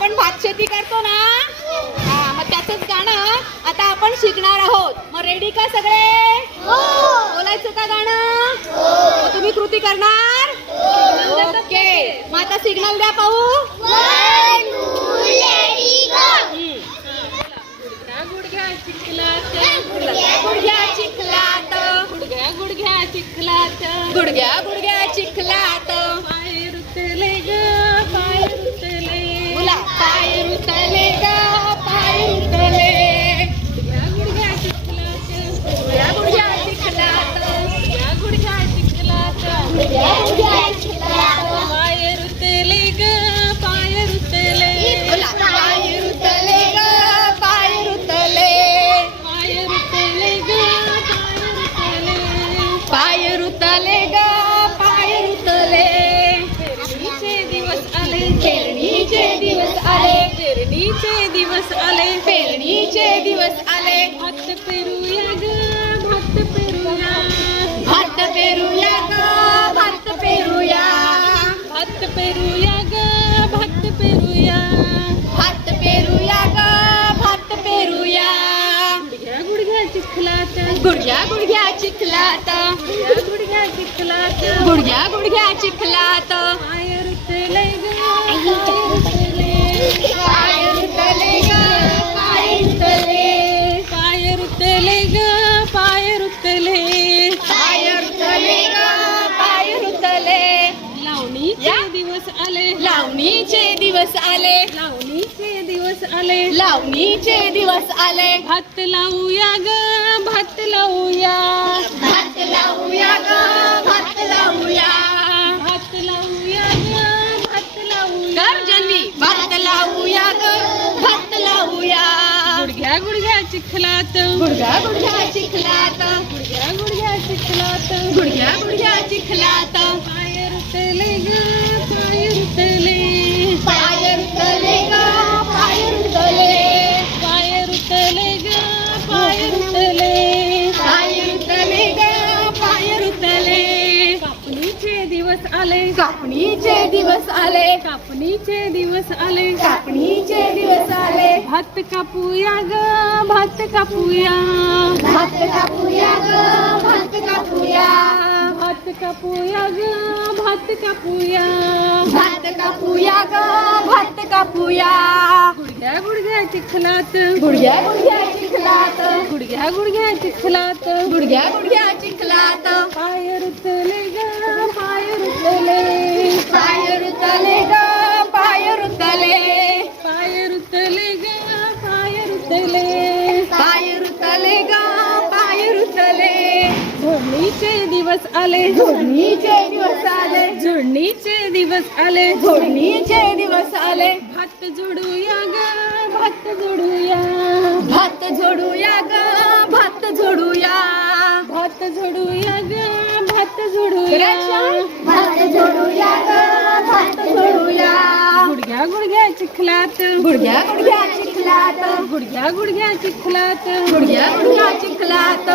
आपण भात शेती करतो ना? हा मग त्याचंच गाणं आता आपण शिकणार आहोत. मग रेडी का सगळे? बोलायचं का गाणं? मग तुम्ही कृती करणार? ओके मग आता सिग्नल द्या पाहू. पेरणीचे दिवस आले. भात पेरूया ग भात पेरूया. भात पेरूया ग भात पेरूया. भात पेरूया ग भात पेरूया. भात पेरूया ग भात पेरूया. गुडघ्या गुडघ्या चिखलात. गुडघ्या गुडघ्या चिखलात. गुडघ्या गुडघ्या चिखलात. गुडघ्या गुडघ्या चिखलात. लावणीचे दिवस आले. लावणीचे दिवस आले. लावणीचे दिवस आले. भात लावूया ग भात लावूया. भात लावूया ग भात लावूया. भात लावूया ग भात लावूया. जल्दी. भात लावूया ग भात लावूया. गुडघ्या गुडघ्या चिखलात. गुडघ्या गुडघ्या चिखलात. गुडघ्या गुडघ्या चिखलात. गुडघ्या गुडघ्या चिखलात. आले कापणीचे दिवस आले. कापणीचे दिवस आले. कापणीचे दिवस आले. भात कापूया ग भात कापूया. भात कापूया ग भात कापूया. भात कापूया ग भात कापूया. भात कापूया ग भात कापूया. गुडघ्या गुडघ्या चिखलात गुडघ्या गुडघ्या चिखलात गुडघ्या गुडघ्या चिखलात गुडघ्या गुडघ्या चिखलात पाय रुतले दिवस आले. झोडणीचे दिवस आले. झोडणीचे दिवस आले. झोडणीचे दिवस आले. भात जोडूया ग भात जोडूया. भात जोडूया ग भात जोडूया. भात जोडूया ग भात जोडूया. भात जोडूया ग भात जोडूया. गुडघ्या गुडघ्या चिखलात. गुडघ्या गुडघ्या चिखलात. गुडघ्या गुडघ्या चिखलात. गुडघ्या गुडघ्या चिखलात.